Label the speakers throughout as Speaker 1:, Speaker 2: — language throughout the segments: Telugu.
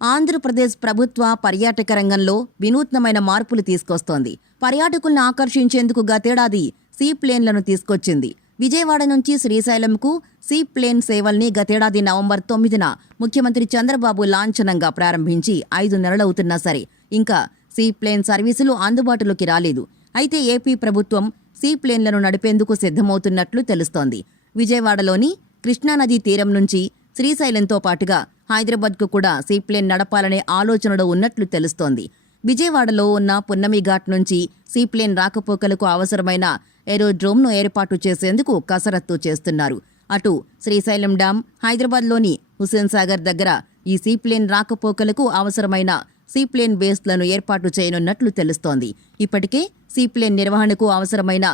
Speaker 1: ఆంధ్రప్రదేశ్ ప్రభుత్వ పర్యాటక రంగంలో వినూత్నమైన మార్పులు తీసుకొస్తోంది. పర్యాటకులను ఆకర్షించేందుకు గతేడాది సీ ప్లేన్లను తీసుకొచ్చింది. విజయవాడ నుంచి శ్రీశైలంకు సీ ప్లేన్ సేవల్ని గతేడాది నవంబర్ తొమ్మిదిన ముఖ్యమంత్రి చంద్రబాబు లాంఛనంగా ప్రారంభించి ఐదు నెలలవుతున్నా సరే ఇంకా సీ ప్లేన్ సర్వీసులు అందుబాటులోకి రాలేదు. అయితే ఏపీ ప్రభుత్వం సీ ప్లేన్లను నడిపేందుకు సిద్ధమవుతున్నట్లు తెలుస్తోంది. విజయవాడలోని కృష్ణానదీ తీరం నుంచి శ్రీశైలంతో పాటుగా హైదరాబాద్కు కూడా సీప్లేన్ నడపాలనే ఆలోచనలో ఉన్నట్లు తెలుస్తోంది. విజయవాడలో ఉన్న పున్నమి ఘాట్ నుంచి సీప్లేన్ రాకపోకలకు అవసరమైన ఏరోడ్రోమ్ను ఏర్పాటు చేసేందుకు కసరత్తు చేస్తున్నారు. అటు శ్రీశైలం డ్యాం హైదరాబాద్లోని హుస్సేన్ సాగర్ దగ్గర ఈ సీప్లేన్ రాకపోకలకు అవసరమైన సీప్లేన్ బేస్లను ఏర్పాటు చేయనున్నట్లు తెలుస్తోంది. ఇప్పటికే సీప్లేన్ నిర్వహణకు అవసరమైన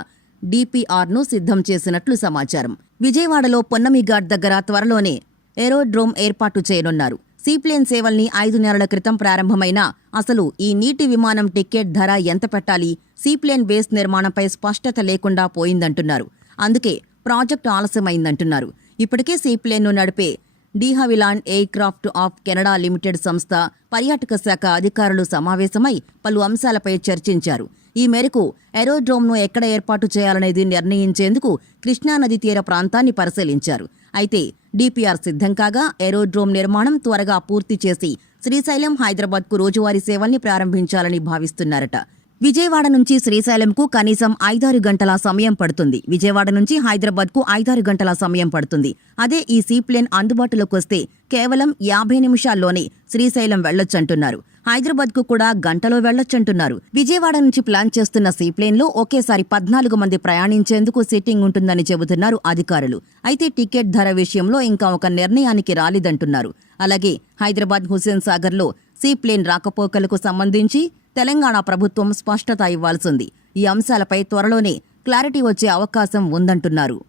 Speaker 1: డిపిఆర్ను సిద్ధం చేసినట్లు సమాచారం. విజయవాడలో పొన్నమి ఘాట్ దగ్గర త్వరలోనే ఏరోడ్రోమ్ ఏర్పాటు చేయనున్నారు. సీప్లేన్ సేవల్ని ఐదు నెలల క్రితం ప్రారంభమైన అసలు ఈ నీటి విమానం టికెట్ ధర ఎంత పెట్టాలి? సీప్లేన్ బేస్ నిర్మాణంపై స్పష్టత లేకుండా పోయిందంటున్నారు. అందుకే ప్రాజెక్టు ఆలస్యమైందంటున్నారు. ఇప్పటికే సీప్లేన్ను నడిపే de Havilland aircraft of Canada limited సంస్థ పర్యాటక శాఖ అధికారులు సమావేశమై పలు అంశాలపై చర్చించారు. ఈ మేరకు ఏరోడ్రోమ్ను ఎక్కడ ఏర్పాటు చేయాలనేది నిర్ణయించేందుకు కృష్ణానది తీర ప్రాంతాన్ని పరిశీలించారు. అయితే డిపిఆర్ సిద్ధం కాగా ఏరోడ్రోమ్ నిర్మాణం త్వరగా పూర్తి చేసి శ్రీశైలం హైదరాబాద్కు రోజువారీ సేవల్ని ప్రారంభించాలని భావిస్తున్నారట. విజయవాడ నుంచి శ్రీశైలంకు కనీసం ఐదారు గంటల సమయం పడుతుంది. విజయవాడ నుంచి హైదరాబాద్కు ఐదారు గంటల సమయం పడుతుంది. అదే ఈ సీప్లేన్ అందుబాటులోకి వస్తే కేవలం యాభై నిమిషాల్లోనే శ్రీశైలం వెళ్ళొచ్చంటున్నారు హైదరాబాద్కు కూడా గంటలో వెళ్ళొచ్చంటున్నారు విజయవాడ నుంచి ప్లాన్ చేస్తున్న సీప్లేన్లో ఒకేసారి పద్నాలుగు మంది ప్రయాణించేందుకు సిట్టింగ్ ఉంటుందని చెబుతున్నారు అధికారులు. అయితే టికెట్ ధర విషయంలో ఇంకా ఒక నిర్ణయానికి రాలేదంటున్నారు. అలాగే హైదరాబాద్ హుస్సేన్ సాగర్లో సీప్లేన్ రాకపోకలకు సంబంధించి తెలంగాణ ప్రభుత్వం స్పష్టత ఇవ్వాల్సింది. ఈ అంశాలపై త్వరలోనే క్లారిటీ వచ్చే అవకాశం ఉందంటున్నారు.